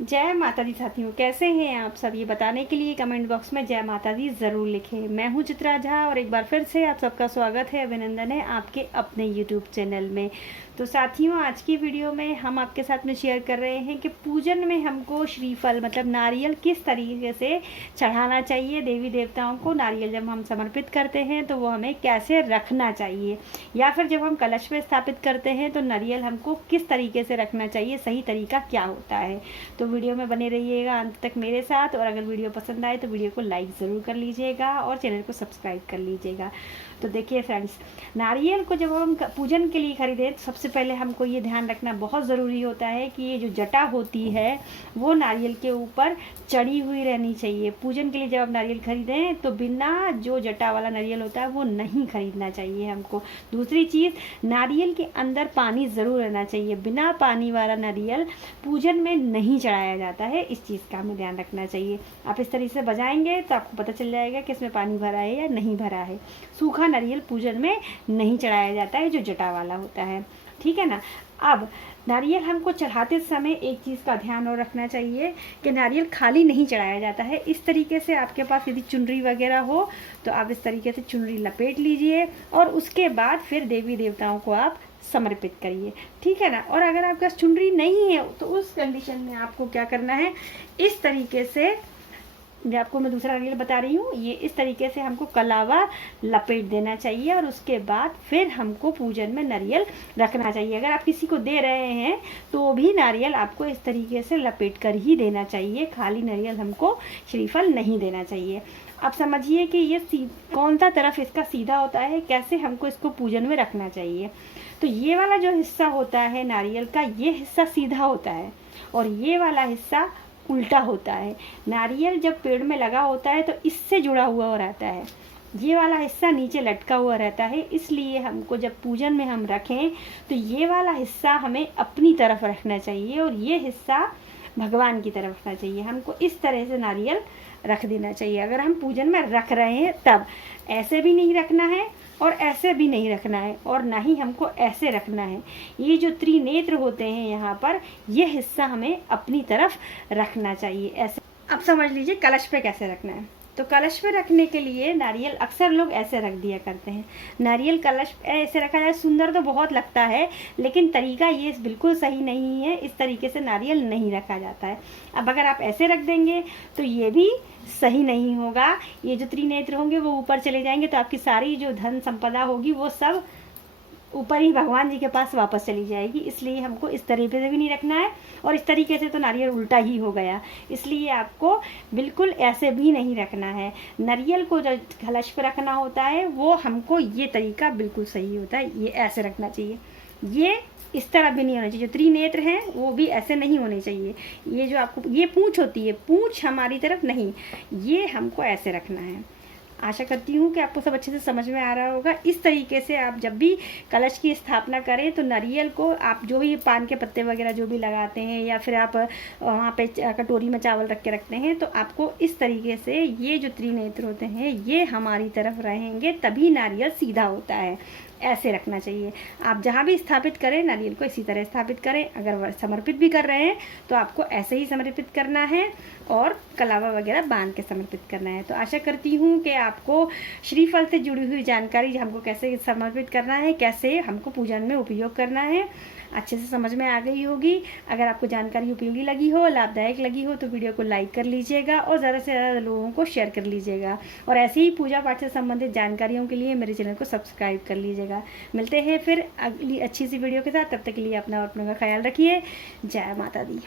जय माता दी साथियों, कैसे हैं आप सब? ये बताने के लिए कमेंट बॉक्स में जय माता दी ज़रूर लिखें। मैं हूं चित्रा झा और एक बार फिर से आप सबका स्वागत है, अभिनंदन है आपके अपने यूट्यूब चैनल में। तो साथियों, आज की वीडियो में हम आपके साथ में शेयर कर रहे हैं कि पूजन में हमको श्रीफल मतलब नारियल किस तरीके से चढ़ाना चाहिए। देवी देवताओं को नारियल जब हम समर्पित करते हैं तो वो हमें कैसे रखना चाहिए, या फिर जब हम कलश में स्थापित करते हैं तो नारियल हमको किस तरीके से रखना चाहिए, सही तरीका क्या होता है। तो वीडियो में बने रहिएगा अंत तक मेरे साथ, और अगर वीडियो पसंद आए तो वीडियो को लाइक ज़रूर कर लीजिएगा और चैनल को सब्सक्राइब कर लीजिएगा। तो देखिए फ्रेंड्स, नारियल को जब हम पूजन के लिए खरीदें तो सबसे पहले हमको ये ध्यान रखना बहुत ज़रूरी होता है कि ये जो जटा होती है वो नारियल के ऊपर चढ़ी हुई रहनी चाहिए। पूजन के लिए जब आप नारियल खरीदें तो बिना जो जटा वाला नारियल होता है वो नहीं खरीदना चाहिए हमको। दूसरी चीज़, नारियल के अंदर पानी ज़रूर रहना चाहिए। बिना पानी वाला नारियल पूजन में नहीं चढ़ाया जाता है, इस चीज़ का हमें ध्यान रखना चाहिए। आप इस तरीके से बजाएंगे तो आपको पता चल जाएगा कि इसमें पानी भरा है या नहीं भरा है। सूखा नारियल पूजन में नहीं चढ़ाया जाता है, जो जटा वाला होता है, ठीक है ना। अब नारियल हमको चढ़ाते समय एक चीज़ का ध्यान और रखना चाहिए कि नारियल खाली नहीं चढ़ाया जाता है। इस तरीके से आपके पास यदि चुनरी वगैरह हो तो आप इस तरीके से चुनरी लपेट लीजिए और उसके बाद फिर देवी देवताओं को आप समर्पित करिए, ठीक है ना। और अगर आपके पास चुनरी नहीं है तो उस कंडीशन में आपको क्या करना है, इस तरीके से आपको मैं दूसरा नारियल बता रही हूँ, ये इस तरीके से हमको कलावा लपेट देना चाहिए और उसके बाद फिर हमको पूजन में नारियल रखना चाहिए। अगर आप किसी को दे रहे हैं तो भी नारियल आपको इस तरीके से लपेट कर ही देना चाहिए, खाली नारियल हमको श्रीफल नहीं देना चाहिए। अब समझिए कि ये कौन सा तरफ इसका सीधा होता है, कैसे हमको इसको पूजन में रखना चाहिए। तो ये वाला जो हिस्सा होता है नारियल का, ये हिस्सा सीधा होता है और ये वाला हिस्सा उल्टा होता है। नारियल जब पेड़ में लगा होता है तो इससे जुड़ा हुआ रहता है, ये वाला हिस्सा नीचे लटका हुआ रहता है। इसलिए हमको जब पूजन में हम रखें तो ये वाला हिस्सा हमें अपनी तरफ रखना चाहिए और ये हिस्सा भगवान की तरफ रखना चाहिए। हमको इस तरह से नारियल रख देना चाहिए अगर हम पूजन में रख रहे हैं तब। ऐसे भी नहीं रखना है और ऐसे भी नहीं रखना है, और ना ही हमको ऐसे रखना है। ये जो त्रिनेत्र होते हैं यहाँ पर, ये हिस्सा हमें अपनी तरफ रखना चाहिए ऐसे। अब समझ लीजिए कलश पे कैसे रखना है। तो कलश पे रखने के लिए नारियल अक्सर लोग ऐसे रख दिया करते हैं। नारियल कलश पे ऐसे रखा जाए, सुंदर तो बहुत लगता है लेकिन तरीका ये बिल्कुल सही नहीं है। इस तरीके से नारियल नहीं रखा जाता है। अब अगर आप ऐसे रख देंगे तो ये भी सही नहीं होगा। ये जो त्रिनेत्र होंगे वो ऊपर चले जाएंगे तो आपकी सारी जो धन संपदा होगी वो सब ऊपर ही भगवान जी के पास वापस चली जाएगी। इसलिए हमको इस तरीके से भी नहीं रखना है और इस तरीके से तो नारियल उल्टा ही हो गया। इसलिए आपको बिल्कुल ऐसे भी नहीं रखना है। नारियल को जो कलश पे रखना होता है वो हमको ये तरीका बिल्कुल सही होता है, ये ऐसे रखना चाहिए। ये इस तरह भी नहीं होना चाहिए। जो त्रिनेत्र हैं वो भी ऐसे नहीं होने चाहिए। ये जो आपको ये पूंछ होती है, पूंछ हमारी तरफ नहीं, ये हमको ऐसे रखना है। आशा करती हूँ कि आपको सब अच्छे से समझ में आ रहा होगा। इस तरीके से आप जब भी कलश की स्थापना करें तो नारियल को आप जो भी पान के पत्ते वगैरह जो भी लगाते हैं या फिर आप वहाँ पे कटोरी में चावल रख के रखते हैं तो आपको इस तरीके से ये जो त्रिनेत्र होते हैं ये हमारी तरफ रहेंगे, तभी नारियल सीधा होता है। ऐसे रखना चाहिए। आप जहाँ भी स्थापित करें नारियल को इसी तरह स्थापित करें। अगर समर्पित भी कर रहे हैं तो आपको ऐसे ही समर्पित करना है और कलावा वगैरह बांध के समर्पित करना है। तो आशा करती हूँ कि आपको श्रीफल से जुड़ी हुई जानकारी, हमको कैसे समर्पित करना है, कैसे हमको पूजन में उपयोग करना है, अच्छे से समझ में आ गई होगी। अगर आपको जानकारी उपयोगी लगी हो, लाभदायक लगी हो तो वीडियो को लाइक कर लीजिएगा और ज़्यादा से ज़्यादा लोगों को शेयर कर लीजिएगा। और ऐसे ही पूजा पाठ से संबंधित जानकारियों के लिए मेरे चैनल को सब्सक्राइब कर लीजिएगा। मिलते हैं फिर अगली अच्छी सी वीडियो के साथ। तब तक के लिए अपना और अपनों का ख्याल रखिए। जय माता दी।